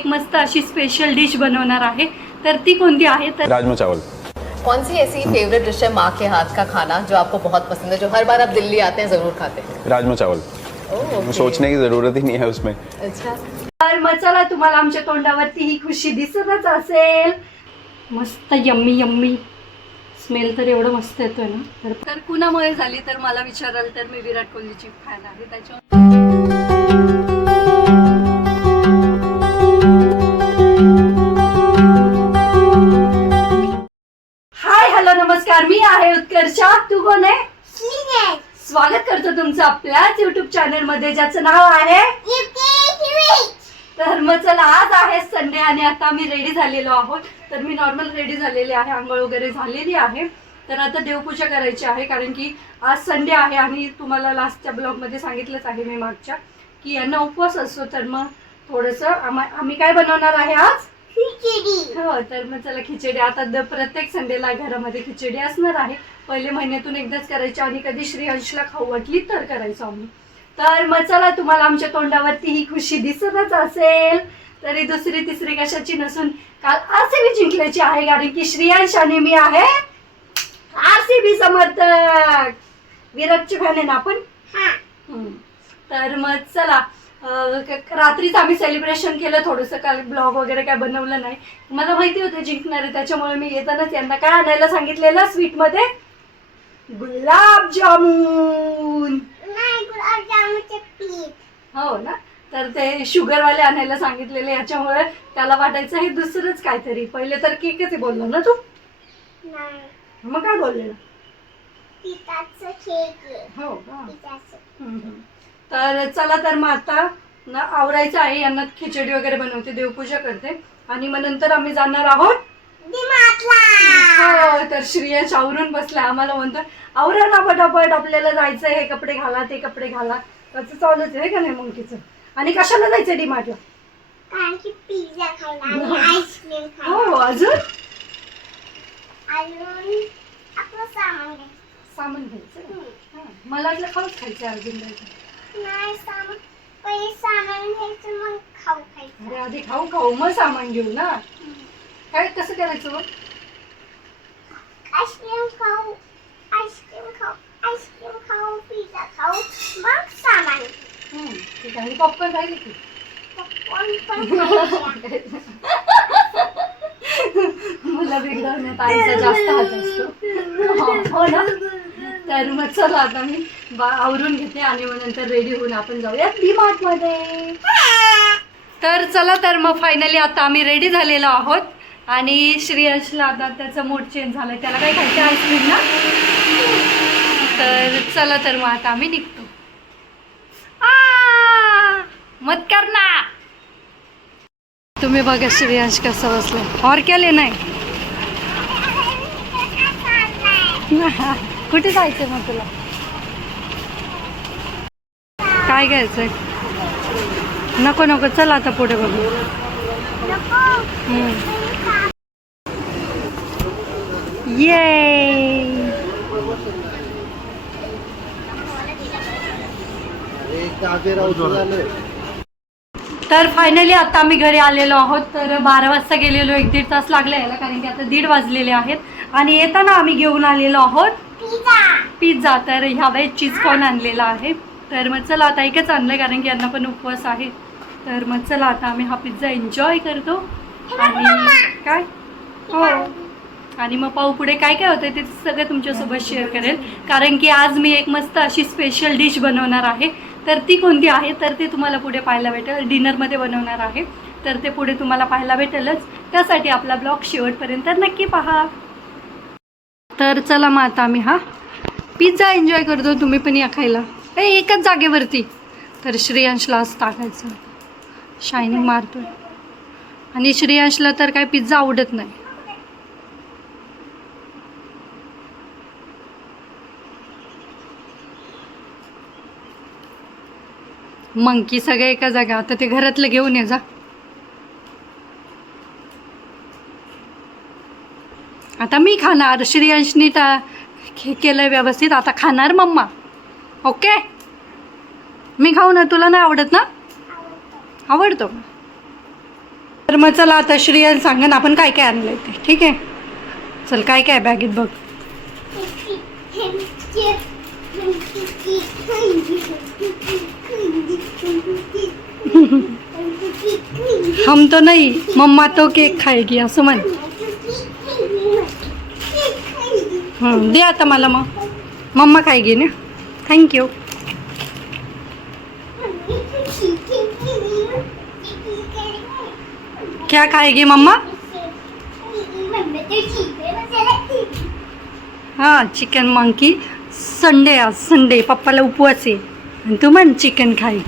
एक मस्त अशी स्पेशल डिश बनवणार आहे, तर ती कोणती आहे? तर राजमा चावल। कौन सी ऐसी फेवरेट डिश है माँ के हाथ का खाना जो आपको बहुत पसंद है, जो हर बार आप दिल्ली आते हैं ज़रूर खाते हैं? राजमा चावल। ओह, सोचने की जरूरत ही नहीं है उसमें। अच्छा। तर मग चला, तुम्हाला आमच्या तोंडावरती ही खुशी दिसतच असेल। मस्त यम्मी यम्मी स्मेल तर एवढं मस्त येतोय ना। तर कुणामुळे झाली तर मला विचाराल तर मी विराट कोहलीची फॅन आहे, त्याच्यामुळे नमस्कार, मी आहे उत्कर्षा। तू कोण आहे? स्वागत करतो तुमचं आपल्याच युट्यूब चॅनल मध्ये, ज्याचं नाव आहे तर मग चला, आज आहे संडे आणि आता मी रेडी झालेलो आहोत। तर मी नॉर्मल रेडी झालेली आहे, आंघोळ वगैरे झालेली आहे। तर आता देवपूजा करायची आहे, कारण की आज संडे आहे आणि तुम्हाला लास्टच्या ब्लॉग मध्ये सांगितलंच आहे मी मागच्या की यांना उपवास असतो। तर मग थोडंसं आम्ही काय बनवणार आहे आज? खिचडी। हो, तर मग चला खिचडी। आता प्रत्येक संडेला घरामध्ये खिचडी असणार आहे। पहिले महिन्यातून एकदाच करायची आणि कधी श्रीहंशला खाऊ वाटली तर करायचो आम्ही। तर मग चला, तुम्हाला आमच्या तोंडावरती ही खुशी दिसतच असेल। तरी दुसरी तिसरी कशाची नसून काल आरसीबी जिंकल्याची आहे, कारण की श्रीहंश आणि मी आहे आरसीबी समर्थक। विराटचे फॅन आहे ना आपण। तर मग चला, रात्रीच आम्ही सेलिब्रेशन केलं थोडंसं। काल ब्लॉग वगैरे काय बनवलं नाही, मला माहिती होतं जिंकणार आहे, त्याच्यामुळे मी येतानाच यांना काय आणायला सांगितलेलं स्वीट मध्ये? गुलाबजामुन। हो ना, तर ते शुगरवाले आणायला सांगितलेले, याच्यामुळे त्याला वाटायचं हे दुसरंच काहीतरी। पहिले तर केकच बोललो ना तू? मग काय बोललेलं? हो का? तर चला, तर मग आता ना आवरायचं आहे, यांना खिचडी वगैरे बनवते, देवपूजा करते आणि मग नंतर आम्ही जाणार आहोत हो। तर श्रेयश आवरून बसला, आम्हाला म्हणतो आवरा ना पटापट, आपल्याला जायचं, हे कपडे घाला ते कपडे घाला। त्याचं चालूच आहे का नाही मंकीचं? आणि कशाला जायचं डीमार्टला? कारण की पिझ्झा खायला आणि आईस्क्रीम खायला। हो, अजून आपलं सामान घ्यायचं। मला वाटलं खाऊच खायचं, अजून जायचं नाही, पहिले सामान घ्यायचं मग खाऊ खायचं। अरे आधी खाऊ मग सामान घेऊ ना। काय कसं करायचं मग? आईस्क्रीम खाऊ पिझ्झा खाऊ, मग सामान। ठीक आहे। पॉपकॉर्न खायला की मला बिघडवण्यात आईचा जास्त हात असतो, हो ना। तर मग चला, आता मी आवरून घेते आणि मग नंतर रेडी होऊन आपण जाऊया डीमार्ट मध्ये। तर चला, तर मग फायनली आता आम्ही रेडी झालेलो आहोत आणि श्रेयशला आता त्याचा मूड चेंज झालाय, त्याला काय खायचं? आईस्क्रीम ना। तर चला, तर मग आता आम्ही निघतो। मत कर ना तुम्ही, बघा श्रेयश कसं बसलं, और क्या लेना है? कुठे जायचंय मग तुला? काय घ्यायचंय? नको नको, चल आता पुढे बघू। ये तर फायनली आता आम्ही घरी आलेलो आहोत। तर 12 वाजता गेलेलो, 1-1.5 तास लागले यायला, कारण की आता 1:30 वाजलेले आहेत। आणि येताना आम्ही घेऊन आलेलो आहोत पिझ्झा। तर ह्या वेळेस चीज कॉर्न आणलेला आहे। तर मग चला, आता एकच आणलं कारण की यांना पण उपवास आहे। तर मग चला, आता आम्ही हा पिझ्झा एन्जॉय करतो आणि काय हो, आणि मग पाहू पुढे काय काय होतं ते सगळं तुमच्यासोबत शेअर करेल, कारण की आज मी एक मस्त अशी स्पेशल डिश बनवणार आहे। तर ती कोणती आहे तर ते तुम्हाला पुढे पाहायला भेटेल, डिनरमध्ये बनवणार आहे। तर ते पुढे तुम्हाला पाहायला भेटेलच, त्यासाठी आपला ब्लॉग शेवटपर्यंत नक्की पहा। तर चला, मग आता आम्ही हा पिझ्झा एन्जॉय करतो, तुम्ही पण या खायला। एकच जागेवरती। तर श्रेयांशला आज टाकायचं, शायनिंग मारतोय आणि श्रेयांशला तर काय पिझ्झा आवडत नाही। मंकी सगळे एका जागा, आता ते घरातलं घेऊन ये जा। आता मी खाणार, श्रेयांशनी केलंय व्यवस्थित, आता खाणार मम्मा। ओके, मी खाऊ ना, तुला नाही आवडत ना? आवडतो। तर मग चला आता श्रेयन सांगा ना आपण काय काय आणलंय ते. ठीक आहे, चल काय काय बॅगेत बघ. हम तो नहीं, मम्मा तो केक खाएगी असं म्हण. दे आता मला, मग मम्मा खाएगी ना. थँक्यू. क्या खाएगी मम्मा? हां, चिकन मंकी. संडे, आज संडे, पप्पाला उपवास आहे आणि तू म्हण चिकन खाई.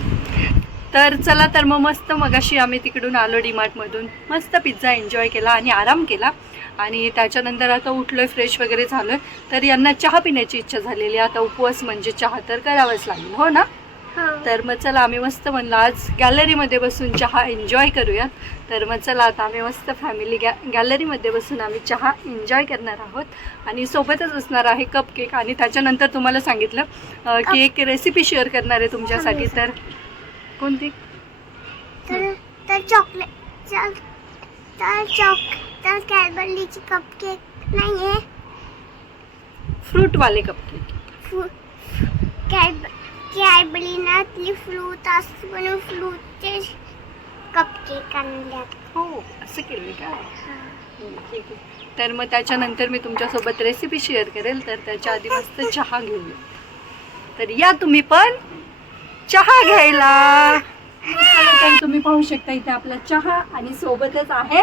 तर चला, तर मग मस्त मगाशी आम्ही तिकडून आलो डीमार्टमधून, मस्त पिझ्झा एन्जॉय केला आणि आराम केला. आणि त्याच्यानंतर आता उठलोय, फ्रेश वगैरे झालोय. तर यांना चहा पिण्याची इच्छा झालेली. आता उपवास म्हणजे चहा तर करावंच लागेल, हो ना. तर मग चला, आम्ही मस्त म्हणलं आज गॅलरीमध्ये बसून चहा एन्जॉय करूयात. तर मग चला, आता आम्ही मस्त फॅमिली गॅलरीमध्ये बसून आम्ही चहा एन्जॉय करणार आहोत. आणि सोबतच असणार आहे कप केक. आणि त्याच्यानंतर तुम्हाला सांगितलं की एक रेसिपी शेअर करणार आहे तुमच्यासाठी. तर कोणती? तर चॉकलेट, तर कॅडबरीची कपकेक नाही आहे, फ्रूटवाले कपकेक. कॅडबरीनातली फ्रूट असते म्हणून फ्रूटचे कपकेक आणल्यात. हो, असं केलं का? ठीक आहे. तर मग त्याच्यानंतर मी तुमच्यासोबत रेसिपी शेअर करेल. तर त्याच्या आधी मस्त चहा घेऊया. तर या तुम्ही पण चहा घ्यायला. तर तुम्ही पाहू शकता इथे आपला चहा आणि सोबतच आहे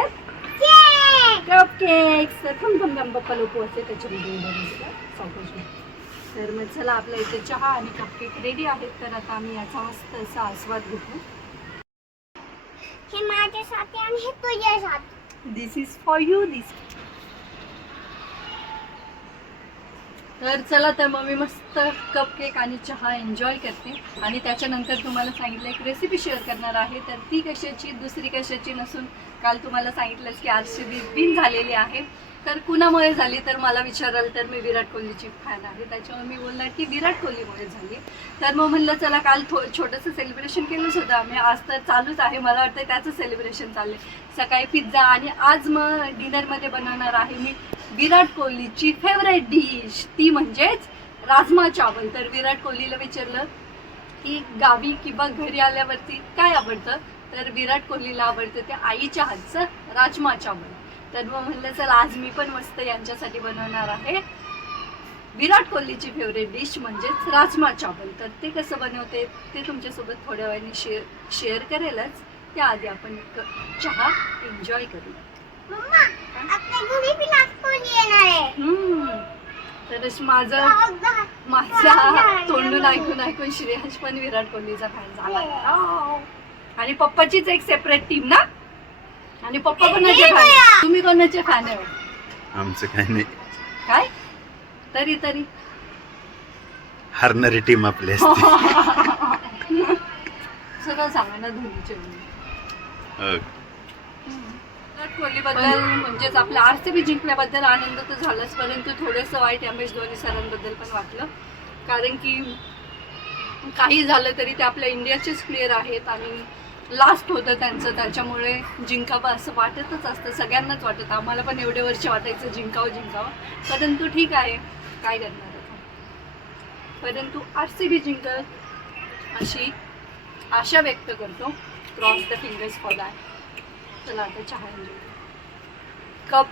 कप केक्स. थम पप्पा लोक असते त्याच्यामध्ये. तर मग चला, आपल्या इथे चहा आणि कप केक रेडी आहेत. तर आता आम्ही याचा मस्त असा आस्वाद घेतो. हे माझ्यासाठी आणि हे तुझ्यासाठी. दिस इज फॉर यू. दिस. तर चला, तर मग मी मस्त कप केक आणि चहा एन्जॉय करते. आणि त्याच्यानंतर तुम्हाला सांगितलं एक रेसिपी शेअर करणार आहे. तर ती कशाची, दुसरी कशाची नसून, काल तुम्हाला सांगितलंच की RCB विन झालेली आहे. तर कुणामुळे झाली तर मला विचाराल तर मी विराट कोहलीची फॅन आहे, त्याच्यामुळे मी बोलणार की विराट कोहलीमुळे झाली. तर मग म्हणलं चला, काल छोटंसं सेलिब्रेशन केलंच होतं आम्ही. आज तर चालूच आहे, मला वाटतं त्याचं सेलिब्रेशन चाललं आहे. सकाळी पिझ्झा आणि आज मग डिनरमध्ये बनवणार आहे मी विराट कोहलीची फेवरेट डिश, ती म्हणजेच राजमा चावल. तर विराट कोहलीला विचारलं की गावी किंवा घरी आल्यावरती काय आवडतं, तर विराट कोहलीला आवडतं ते आईच्या हातचं राजमा चावल. तर मग म्हणलं चला, आज मी पण मस्त यांच्यासाठी बनवणार आहे विराट कोहलीची फेवरेट डिश म्हणजेच राजमा चावल. तर ते कसं बनवते ते तुमच्यासोबत थोड्या वेळाने शेअर करेलच. त्याआधी आपण चहा एन्जॉय करू. मम्मा, आपल्या घरी भी विराट कोहली येणार आहे. तर माझा तोंडून ऐकून श्रेयांश पण विराट कोहलीचा फॅन झाला. आणि पप्पाचीच एक सेपरेट टीम ना. आणि पप्पा कोणाचे फॅन? तुम्ही कोणाचे फॅन आहे? आमचं काही नाही. काय तरी हारणारी टीम आपली असते. सगळं सांगा ना धोनीचे. विराट कोहलीबद्दल म्हणजेच आपल्या RCB जिंकल्याबद्दल आनंद तर झालाच, परंतु थोडंसं वाईट MS धोनी सरांबद्दल पण वाटलं. कारण की काही झालं तरी ते आपल्या इंडियाचेच प्लेयर आहेत आणि लास्ट होतं त्यांचं, त्याच्यामुळे जिंकावं असं वाटतच असतं, सगळ्यांनाच वाटतं. आम्हाला पण एवढे वर्ष वाटायचं जिंकावं, परंतु ठीक आहे, काय करणार आता. परंतु RCB जिंकत अशी आशा व्यक्त करतो. Cross the fingers for that. चला, आता चहा एन्जॉय कप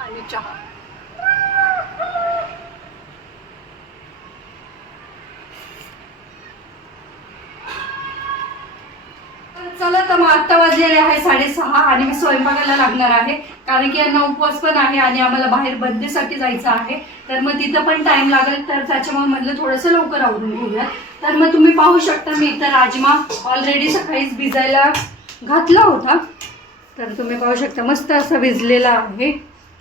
आणि चहा. चला, तर मग आत्ता वाजलेले आहे 6:30 आणि मी स्वयंपाकाला लागणार आहे. कारण की यांना उपवास पण आहे आणि आम्हाला बाहेर बर्थडेसाठी जायचं आहे. तर मग तिथं पण टाइम लागेल, तर त्याच्यामुळे म्हटलं थोडंसं लवकर आवरून घेऊया. तर मग तुम्ही पाहू शकता, मी इथं राजमा ऑलरेडी सकाळीच भिजायला घातला होता. तर तुम्ही पाहू शकता मस्त असा भिजलेला आहे.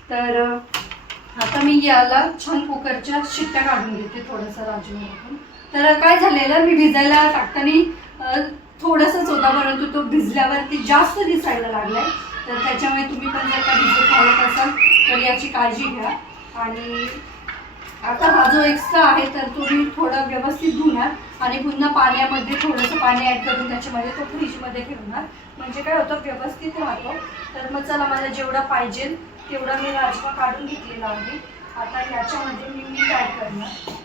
तर आता मी याला छान कुकरच्या शिट्ट्या काढून घेते थोडंसं राजमा. तर काय झालेलं, मी भिजायला टाकताना थोडंसंच होता, परंतु तो भिजल्यावरती जास्त दिसायला लागलाय. तर त्याच्यामुळे तुम्ही पण जर का भिजत घालत असाल तर याची काळजी घ्या. आणि आता हा जो एक्स्ट्रा आहे तर तो मी थोडा व्यवस्थित धुणार आणि पुन्हा पाण्यामध्ये थोडंसं पाणी ॲड करून त्याच्यामध्ये तो फ्रीजमध्ये ठेवणार, म्हणजे काय होतं व्यवस्थित राहतो. तर मग चला मला जेवढा पाहिजे तेवढा मी राजमा काढून घेतलेला आहे. आता याच्यामध्ये मी मीठ ॲड करणार.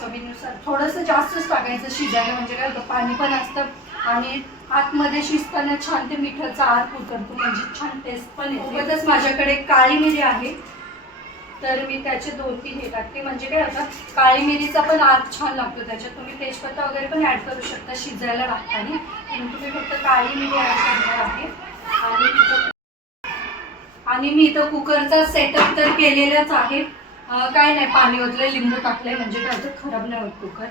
चवीनुसार थोडंसं जास्तच टाकायचं शिजायला, म्हणजे काय होतं पाणी पण असतं आणि आतमध्ये शिजताना छान ते मिठाचा आत उतरतो, म्हणजे छान टेस्ट पण येते. सोबतच माझ्याकडे काळी मिरी आहे, तर मी त्याचे 2-3 हे टाकते, म्हणजे काय होतं काळी मिरीचा पण आत छान लागतो त्याच्यात. तुम्ही तेजपत्ता वगैरे पण ॲड करू शकता शिजायला टाकताना, पण तुम्ही फक्त काळी मिरी ॲड करणार आहे. आणि मी इथं कुकरचा सेटअप तर केलेलाच आहे. काय नाही, पाणी ओतलं, लिंबू टाकलंय, म्हणजे काय होतं खराब नाही होत कुकर.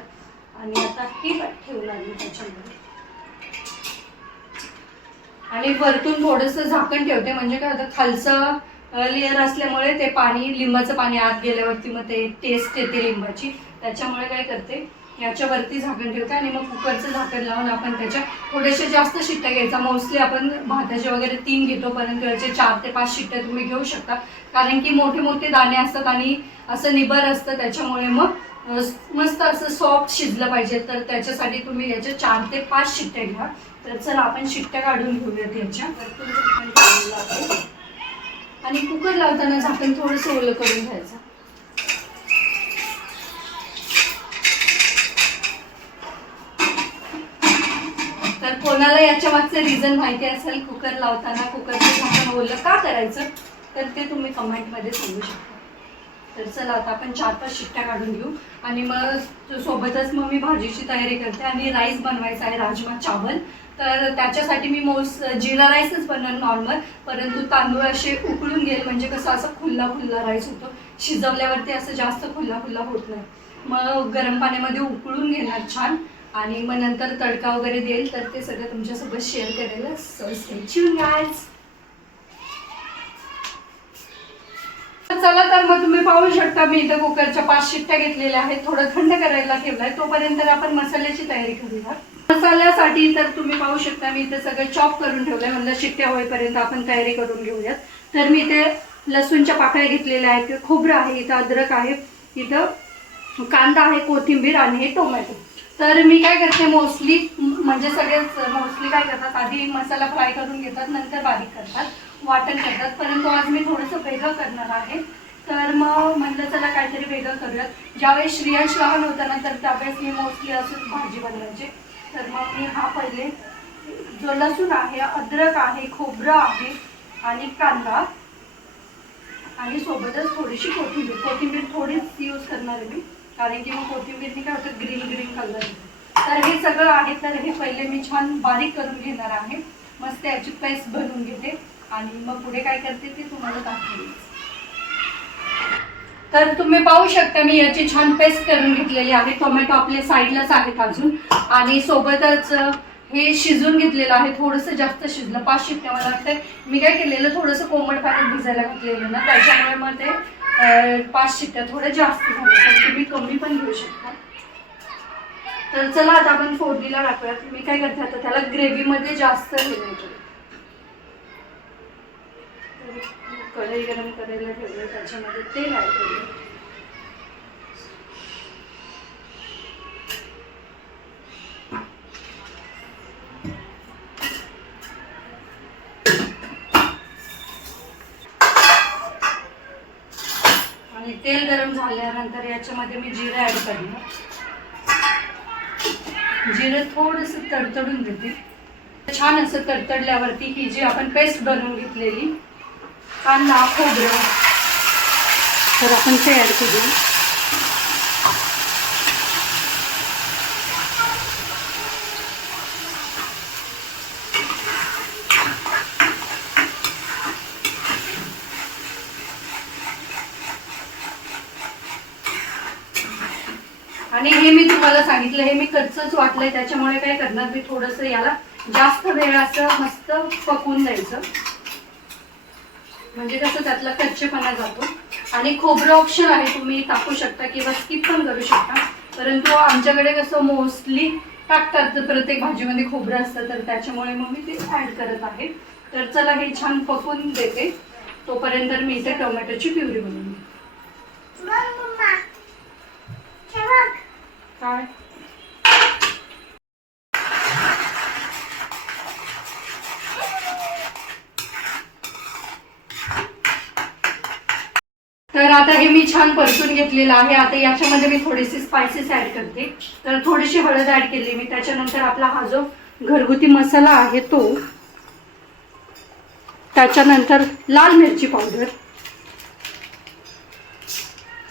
आणि आता हे ठेवलं मी त्याच्यामध्ये आणि वरतून थोडंसं झाकण ठेवते, म्हणजे काय होतं खालचं लेअर असल्यामुळे ते पाणी, लिंबाचं पाणी आत गेल्यावरती मग ते टेस्ट येते लिंबाची. त्याच्यामुळे काय करते याच्यावरती झाकण ठेवते आणि मग कुकरचं झाकण लावून आपण त्याच्या थोडेसे जास्त शिट्ट्या घ्यायचा. मोस्टली आपण भाताचे वगैरे 3 घेतो, परंतु याचे 4 ते 5 शिट्ट्या तुम्ही घेऊ शकता, कारण की मोठे मोठे दाणे असतात आणि असं निबर असतं, त्याच्यामुळे मग मस्त असं सॉफ्ट शिजलं पाहिजे. तर त्याच्यासाठी तुम्ही याच्या 4 ते 5 शिट्ट्या घ्या. तर चला आपण शिट्ट्या काढून घेऊयात याच्या. आणि कुकर लावताना झाकण थोडंसं ओलं करून घ्यायचं. तर कोणाला याच्या मागचं रिझन माहिती असेल कुकर लावताना कुकरचं झाकण ओलं का करायचं, तर ते तुम्ही कमेंटमध्ये सांगू शकता. तर चला आता आपण 4-5 शिट्ट्या काढून घेऊ आणि मग सोबतच मग मी भाजीची तयारी करते. आणि राईस बनवायचा आहे, राजमा चावल. तर त्याच्यासाठी मी जिरा राईसच बनवणार नॉर्मल, परंतु तांदूळ असे उकळून गेले, म्हणजे कसं असं खुल्ला खुल्ला राईस होतो, शिजवल्यावरती असं जास्त खुल्ला खुल्ला होत नाही. मग गरम पाण्यामध्ये उकळून घेणार छान आणि मग नंतर तडका वगैरे देईल, तर ते सगळं तुमच्यासोबत शेअर करायला. So stay tune guys. चला तर मग तुम्ही पाहू शकता मी इथं कुकरच्या 5 शिट्ट्या घेतलेल्या आहेत, थोडं थंड करायला ठेवलाय. तोपर्यंत आपण मसाल्याची तयारी करूया. मसाल्यासाठी तर तुम्ही पाहू शकता मी इथे सगळं चॉप करून ठेवलंय, म्हणजे शिट्ट्या होईपर्यंत आपण तयारी करून घेऊयात. तर मी इथे लसूणच्या पाकळ्या घेतलेल्या आहेत, खोबरं आहे, इथं अद्रक आहे, इथं कांदा आहे, कोथिंबीर आणि हे टोमॅटो. तर मी काय करते मोस्टली, म्हणजे सगळेच मोस्टली काय करतात आधी मसाला फ्राय करून घेतात, नंतर बारीक करतात, वाटण करतात, परंतु आज मी थोडंसं वेगळं करणार आहे. तर मग म्हटलं चला काहीतरी वेगळं करूयात. ज्यावेळेस श्रेयांश लहान होता ना, तर त्यावेळेस मी मोस्टली असंच भाजी बनवायचे. तर मग मी हा पहिले जो लसूण आहे, अद्रक आहे, खोबरं आहे आणि कांदा आणि सोबतच थोडीशी कोथिंबीर थोडीच यूज करणार आहे मी, कारण की मग कोथिंबीरनी काय होतं ग्रीन कलर. तर हे सगळं आहे, तर हे पहिले मी छान बारीक करून घेणार आहे, मस्त याची पेस्ट बनवून घेते आणि मग पुढे काय करते ते तुम्हाला दाखवेल. तर तुम्ही पाहू शकता मी याची छान पेस्ट करून घेतलेली आहे. टोमॅटो आपल्या साईडलाच आहेत अजून, आणि सोबतच हे शिजून घेतलेलं आहे, थोडंसं जास्त शिजलं, 5 शिट्ट्या मला वाटतं. मी काय केलेलं थोडंसं कोमट पाण्यात भिजायला घातलेलं ना, त्याच्यामुळे मग ते 5 शिट्ट्या थोड्या जास्त झाल्या, तर तुम्ही कमी पण घेऊ शकता. तर चला आता आपण फोडणीला टाकूयात. मी काय करते आता त्याला ग्रेव्हीमध्ये जास्त हे नाही करत. कढई गरम करायला ठेवलं, त्याच्यामध्ये तेल ॲड केलं. आणि तेल गरम झाल्यानंतर याच्यामध्ये मी जिरं ॲड करणार. जिरं थोडंसं तडतडून देते. छान असं तडतडल्यावरती ही जी आपण पेस्ट बनवून घेतलेली कांदा खोबरं, तर आपण ते ॲड करू. आणि हे मी तुम्हाला सांगितलं, हे मी कच्चंच वाटलंय, त्याच्यामुळे काय करणार मी थोडंसं याला जास्त वेळ असं मस्त पकवून द्यायचं, म्हणजे कसं त्यातला कच्चेपणा जातो. आणि खोबरं ऑप्शन आहे, तुम्ही टाकू शकता किंवा स्किप पण करू शकता, परंतु आमच्याकडे कसं मोस्टली टाकतात, प्रत्येक भाजीमध्ये खोबरं असतं, तर त्याच्यामुळे मग मी ते ॲड करत आहे. तर चला हे छान पकवून देते, तोपर्यंत मी इथे टोमॅटोची प्युरी बनवली. बघ मम्मा, हे बघ. काय तर आता हे मी छान परतून घेतलेलं आहे. आता याच्यामध्ये मी थोडेसे स्पायसेस ऍड करते. तर थोडीशी हळद ऍड केली मी. त्याच्यानंतर आपला हा जो घरगुती मसाला आहे तो, त्याच्यानंतर लाल मिरची पावडर,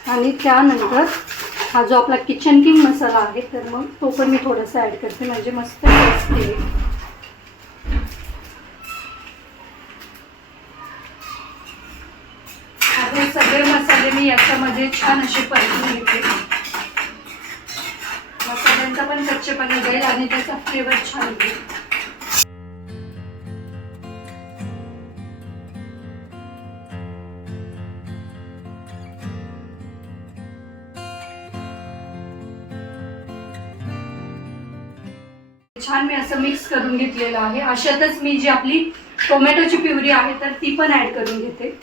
आणि त्यानंतर हा जो आपला किचन किंग मसाला आहे तर मग तो पण मी थोडासा ऍड करते, म्हणजे मस्त टेस्ट येईल. हे सगळे मसाले मी याच्यामध्ये छान असे परतून घेते. मसाल्यांचा पण कच्चेपणा जाईल आणि त्याचा फ्लेवर छान येईल. छान मी असं मिक्स करून घेतलेलं आहे. अशातच मी जी आपली टोमॅटोची प्युरी आहे तर ती पण ऍड करून घेते.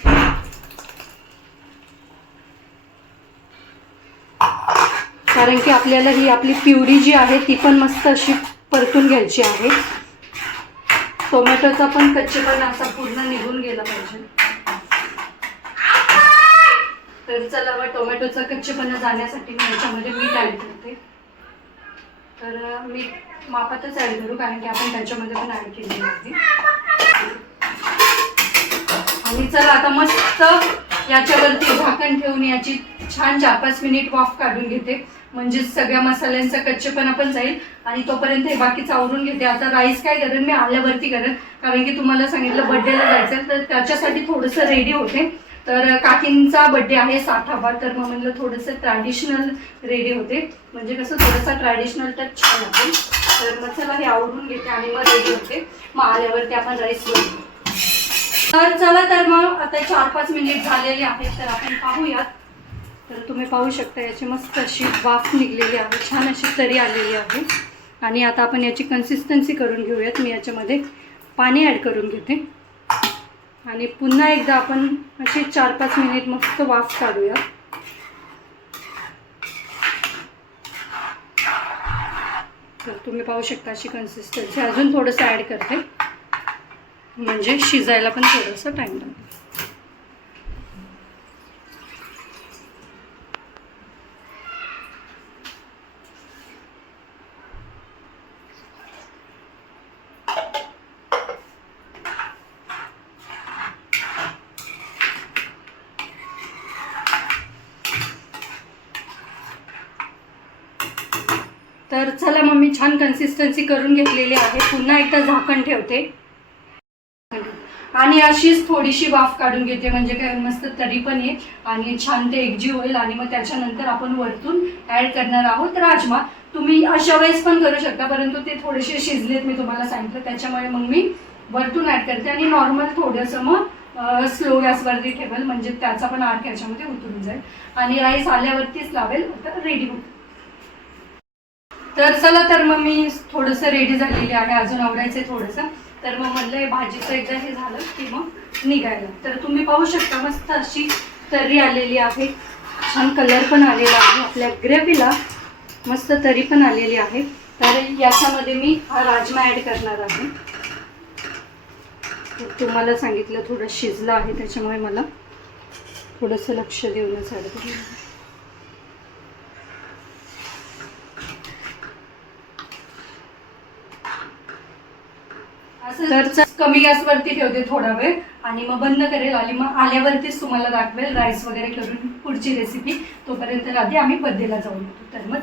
कारण की आपल्याला ही आपली प्युरी जी आहे ती पण मस्त अशी परतून घ्यायची आहे. टोमॅटोचा पण कच्चेपणा असा पूर्ण निघून गेला पाहिजे. तर चला मग टोमॅटोचा कच्चेपणा जाण्यासाठी मी याच्यामध्ये मीठ ऍड करते. तर मीठ मापातच ऍड करू कारण की आपण त्याच्यामध्ये पण ऍड केलेलं आहे. आणि चला आता मस्त याच्यावरती झाकण ठेवून याची छान 4-5 मिनिट वाफ काढून घेते. म्हणजे सगळ्या मसाल्यांचा कच्चेपणा पण जाईल. आणि तोपर्यंत हे बाकीचं आवरून घेते. आता राईस काय करेन मी आल्यावरती करेन, कारण की तुम्हाला सांगितलं बर्थडेला जायचं तर त्याच्यासाठी थोडंसं रेडी होते. तर काकींचा बर्थडे आहे 60वा, तर मग म्हणलं थोडंसं ट्रॅडिशनल रेडी होते, म्हणजे कसं थोडंसं ट्रॅडिशनल टच छान आहे. तर मग चला हे आवरून घेते आणि मग रेडी होते. मग आल्यावरती आपण राईस बनवू. तर चला, तर मग आता 4-5 मिनिट झालेले आहेत तर आपण पाहूयात. तर तुम्ही पाहू शकता याची मस्त अशी वाफ निघलेली आहे, छान अशी तरी आलेली आहे. आणि आता आपण याची कन्सिस्टन्सी करून घेऊयात. मी याच्यामध्ये पाणी ॲड करून घेते आणि पुन्हा एकदा आपण अशी 4-5 मिनिट मस्त वाफ काढूया. तर तुम्ही पाहू शकता अशी कन्सिस्टन्सी. अजून थोडंसं ॲड करते म्हणजे शिजायला पण थोडंसं टाईम लागेल. तर चला मग मी छान कन्सिस्टन्सी करून घेतलेली आहे. पुन्हा एकदा झाकण ठेवते आणि अशीच थोडीशी वाफ काढून घेते, म्हणजे काय मस्त तरी पण येईल आणि छान ते एकजीव होईल. आणि मग त्याच्यानंतर आपण वरतून ॲड करणार आहोत राजमा. तुम्ही अशा वेळेस पण करू शकता, परंतु ते थोडेसे शिजलेत मी तुम्हाला सांगितलं, त्याच्यामुळे मग मी वरतून ॲड करते. आणि नॉर्मल थोडंसं मग स्लो गॅसवरती ठेवेल, म्हणजे त्याचा पण आर्क याच्यामध्ये उतरून जाईल. आणि राईस आल्यावरतीच लावेल. आता रेडी होईल. तर चला, तर मग मी थोडंसं रेडी झालेली आहे, अजून आवडायचं आहे थोडंसं. तर मग म्हणलं हे भाजीचं एकदा हे झालं की मग निघायला. तर तुम्ही पाहू शकता मस्त अशी तर्री आलेली आहे, छान कलर पण आलेला आहे, आपल्या ग्रेव्हीला मस्त तरी पण आलेली आहे. तर याच्यामध्ये मी हा राजमा ॲड करणार आहे. तुम्हाला सांगितलं थोडं शिजलं आहे, त्याच्यामुळे मला थोडंसं लक्ष देऊनच ॲड करू. तर कमी गॅसवरती ठेवते थोडा वेळ आणि मग बंद करेल. आणि मग आल्यावरतीच तुम्हाला दाखवेल राईस वगैरे करून पुढची रेसिपी. तोपर्यंत आधी आम्ही बर्थडेला जाऊन येतो. तर मग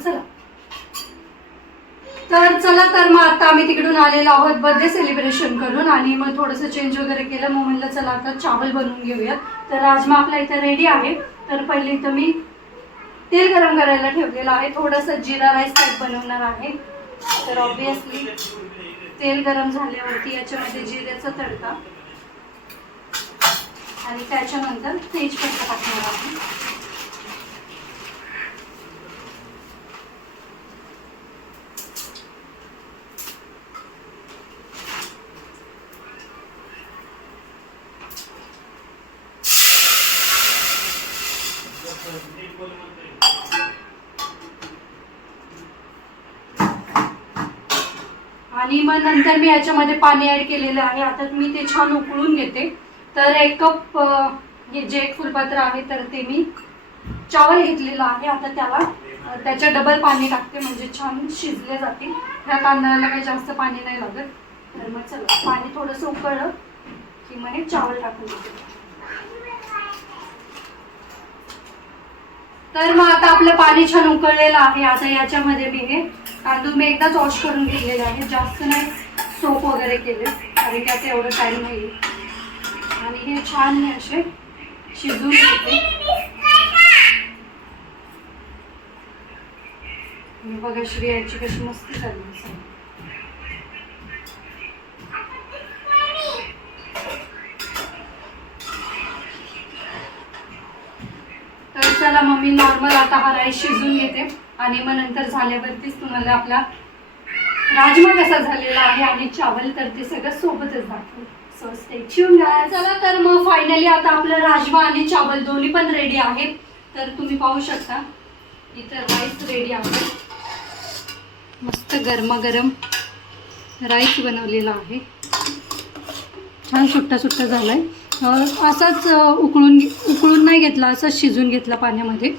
चला, तर मग आता आम्ही तिकडून आलेलो आहोत बर्थडे सेलिब्रेशन करून. आणि मग थोडंसं चेंज वगैरे केलं. मग म्हणलं चला आता चावल बनवून घेऊयात. तर राजमा आपला इथं रेडी आहे. तर पहिले इथं मी तेल गरम करायला ठेवलेलं आहे. थोडंसं जिरा राईस टाईप बनवणार आहे. तर ऑब्विसली तेल गरम झाल्यावरती याच्यामध्ये जिऱ्याचा तडका आणि त्याच्यानंतर तेजपत्ता टाकणार आहे. आणि मग नंतर मी याच्यामध्ये पाणी ॲड केलेलं आहे. आता मी ते छान उकळून घेते. तर 1 कप हे जे एक फुलपात्र आहे तर ते मी चावल घेतलेलं आहे. आता त्याला त्याच्या डबल पाणी टाकते म्हणजे छान शिजले जातील. ह्या तांदळाला काही जास्त पाणी नाही लागत. तर मग चला पाणी थोडंसं उकळलं की मग हे चावल टाकून देते. तर मग आता आपलं पाणी छान उकळलेलं आहे. आता याच्यामध्ये मी हे तांदूळ मी एकदाच वॉश करून घेतलेले आहे. जास्त नाही सोप वगैरे केले कारण त्यात एवढं टाईम नाही. आणि हे छान मी असे शिजवून घेते. बघा श्रेयाची कशी मस्ती झाली. तर चला मग मी नॉर्मल आता हा राईस शिजून घेते आणि मग नंतर झाल्यावरतीच तुम्हाला आपला राजमा कसा झालेला आहे आणि चावल तर ते सगळं सोबतच दाखवेल. So stay tuned guys. चला तर मग फायनली आता आपलं राजमा आणि चावल दोन्ही पण रेडी आहे. तर तुम्ही पाहू शकता इथं राईस रेडी आहे. मस्त गरमागरम राईस बनवलेला आहे. छान सुट्टा सुट्टा झाला आहे. असाच उकळून नाही घेतला, असंच शिजून घेतला पाण्यामध्ये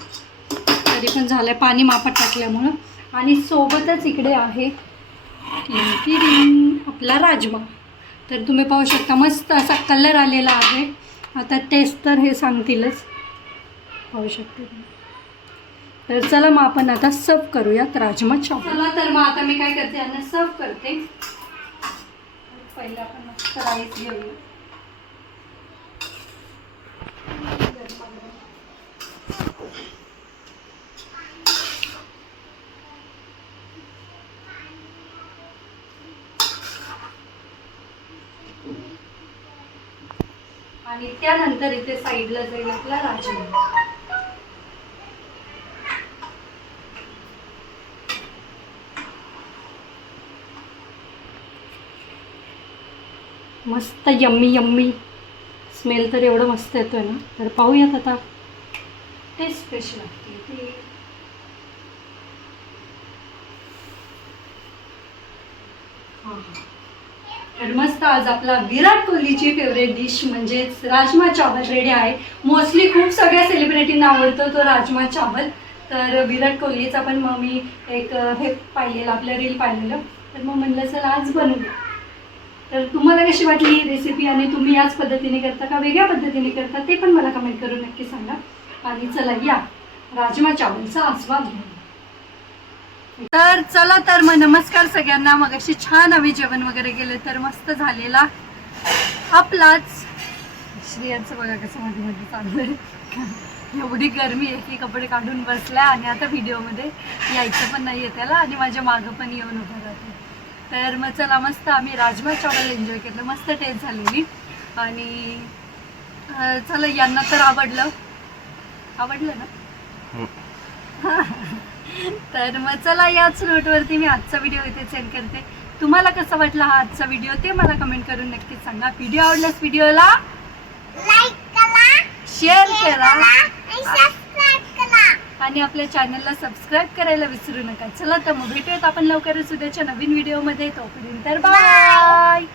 तरी पण झालं आहे पाणी मापात टाकल्यामुळं. आणि सोबतच इकडे आहे आपला राजमा. तर तुम्ही पाहू शकता मस्त असा कलर आलेला आहे. आता टेस्ट तर हे सांगतीलच, पाहू शकते. तर चला मग आपण आता सर्व करूयात राजमा चावल. चला तर मग आता मी काय करते यांना सर्व करते. पहिला आपण मस्त राईस घेऊया. आणि त्यानंतर इथे साईडला जाईल आपला राजमा. मस्त यम्मी यम्मी स्मेल तर एवढं मस्त येतोय ना. तर पाहूयात आता टेस्ट कशी लागते ते. तर मस्त आज आपला विराट कोहलीची फेवरेट डिश म्हणजेच राजमा चावल रेडी आहे. मोस्टली खूप सगळ्या सेलिब्रिटींना आवडतो तो राजमा चावल. तर विराट कोहलीचा पण मग मी एक हे पाहिलेलं आपलं रील पाहिलेलं. तर मग म्हणलं चला आज बनवूया. तर तुम्हाला कशी वाटली ही रेसिपी आणि तुम्ही याच पद्धतीने करता का वेगळ्या पद्धतीने करता ते पण मला कमेंट करून नक्की सांगा. आणि चला या राजमा चावलचा आस्वाद घ्या. तर चला तर मग नमस्कार सगळ्यांना. मग अशी छान आम्ही जेवण वगैरे केले तर मस्त झालेला आपलाच श्रेयांचं बघा कसं मध्ये मध्ये चाललंय. एवढी गरमी आहे की कपडे काढून बसल्या आणि आता व्हिडिओमध्ये यायचं पण नाही आहे त्याला आणि माझ्या मागं पण येऊन उभं राहते. तर मग चला मस्त आम्ही राजमा चावल एन्जॉय केलं. मस्त टेस्ट झालेली आणि चला यांना तर आवडलं ना. तर मग चला याच नोटवरती मी आजचा व्हिडिओ इथे सेंड करते. तुम्हाला कसा वाटला हा आजचा व्हिडिओ ते मला कमेंट करून नक्कीच सांगा. व्हिडिओ आवडल्यास व्हिडिओला लाईक करा, शेअर करा आणि सबस्क्राईब करा आणि आपल्या चॅनलला सबस्क्राईब करायला विसरू नका. चला तर मग भेटूयात आपण लवकरच उद्याच्या नवीन व्हिडिओमध्ये. तोपर्यंत बाय.